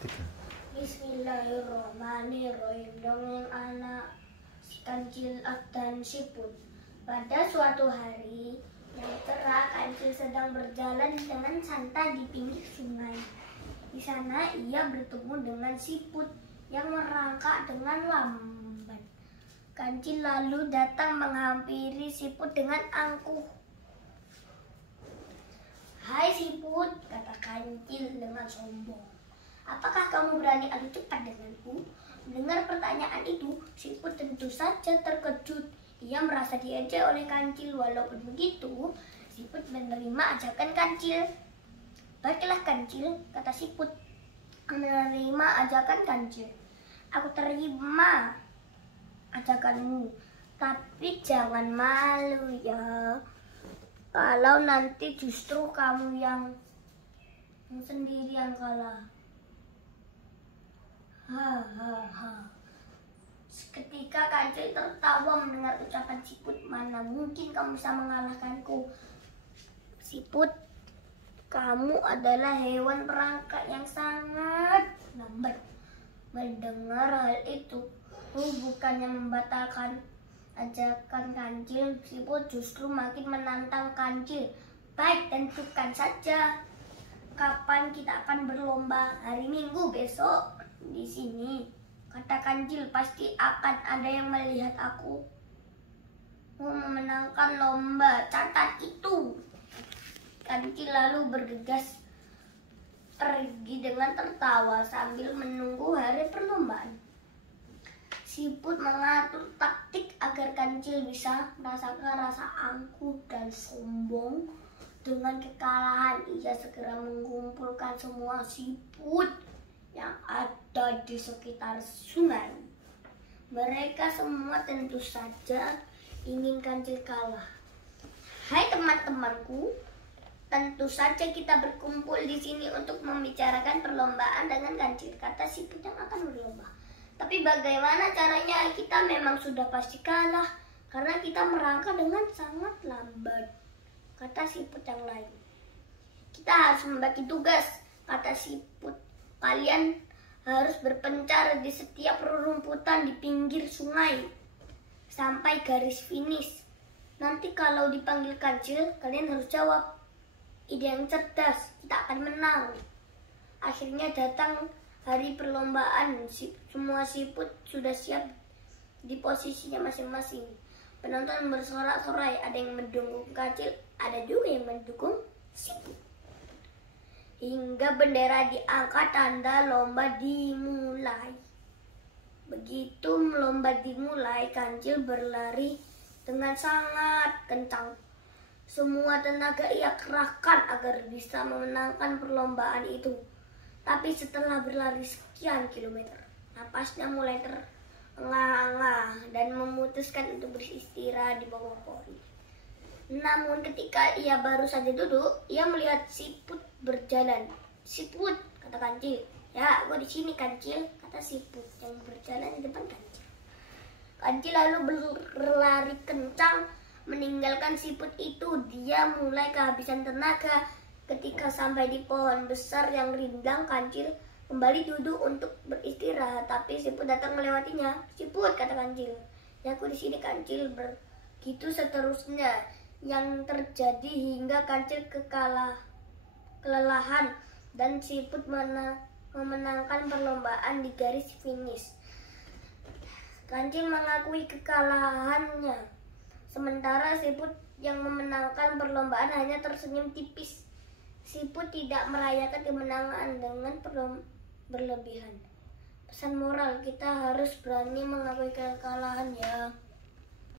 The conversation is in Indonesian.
Tiga. Bismillahirrahmanirrahim. Dongeng anak si kancil dan siput. Pada suatu hari yang cerah, kancil sedang berjalan dengan santai di pinggir sungai. Di sana ia bertemu dengan siput yang merangkak dengan lambat. Kancil lalu datang menghampiri siput dengan angkuh. "Hai siput," kata kancil dengan sombong. "Apakah kamu berani adu cepat denganku?" Mendengar pertanyaan itu, siput tentu saja terkejut. Ia merasa diejek oleh kancil. Walaupun begitu, siput menerima ajakan kancil. "Baiklah kancil," kata siput, menerima ajakan kancil. "Aku terima ajakanmu, tapi jangan malu ya. Kalau nanti justru kamu yang sendirian kalah." Hahaha. Seketika kancil tertawa mendengar ucapan siput. "Mana mungkin kamu bisa mengalahkanku, siput. Kamu adalah hewan perangkak yang sangat lambat." Mendengar hal itu, bukannya membatalkan ajakan kancil, siput justru makin menantang kancil. "Baik, tentukan saja kapan kita akan berlomba." "Hari Minggu besok di sini," kata kancil. "Pasti akan ada yang melihat aku memenangkan lomba. Catat itu." Kancil lalu bergegas pergi dengan tertawa sambil menunggu hari perlombaan. Siput mengatur taktik agar kancil bisa merasakan rasa angkuh dan sombong. Dengan kekalahan, ia segera mengumpulkan semua siput yang ada di sekitar sungai. Mereka semua tentu saja ingin kancil kalah. "Hai teman-temanku, tentu saja kita berkumpul di sini untuk membicarakan perlombaan dengan kancil," kata siput yang akan berlomba. "Tapi bagaimana caranya? Kita memang sudah pasti kalah karena kita merangkak dengan sangat lambat," kata siput yang lain. "Kita harus membagi tugas," kata siput. "Kalian harus berpencar di setiap rerumputan di pinggir sungai sampai garis finish. Nanti kalau dipanggil kancil, kalian harus jawab. Ide yang cerdas, kita akan menang." Akhirnya datang hari perlombaan. Semua siput sudah siap di posisinya masing-masing. Penonton bersorak-sorai, ada yang mendukung kancil, ada juga yang mendukung siput. Hingga bendera diangkat, tanda lomba dimulai. Begitu lomba dimulai, kancil berlari dengan sangat kencang. Semua tenaga ia kerahkan agar bisa memenangkan perlombaan itu. Tapi setelah berlari sekian kilometer, napasnya mulai terengah-engah dan memutuskan untuk beristirahat di bawah pohon. Namun ketika ia baru saja duduk, ia melihat siput berjalan. "Siput," kata kancil. "Ya, aku di sini kancil," kata siput yang berjalan di depan kancil. Kancil lalu berlari kencang meninggalkan siput itu. Dia mulai kehabisan tenaga. Ketika sampai di pohon besar yang rindang, kancil kembali duduk untuk beristirahat. Tapi siput datang melewatinya. "Siput," kata kancil. "Ya, aku di sini kancil." Begitu seterusnya yang terjadi hingga kancil kelelahan dan siput memenangkan perlombaan di garis finish. Kancil mengakui kekalahannya, sementara siput yang memenangkan perlombaan hanya tersenyum tipis. Siput tidak merayakan kemenangan dengan berlebihan. Pesan moral, kita harus berani mengakui kekalahan ya.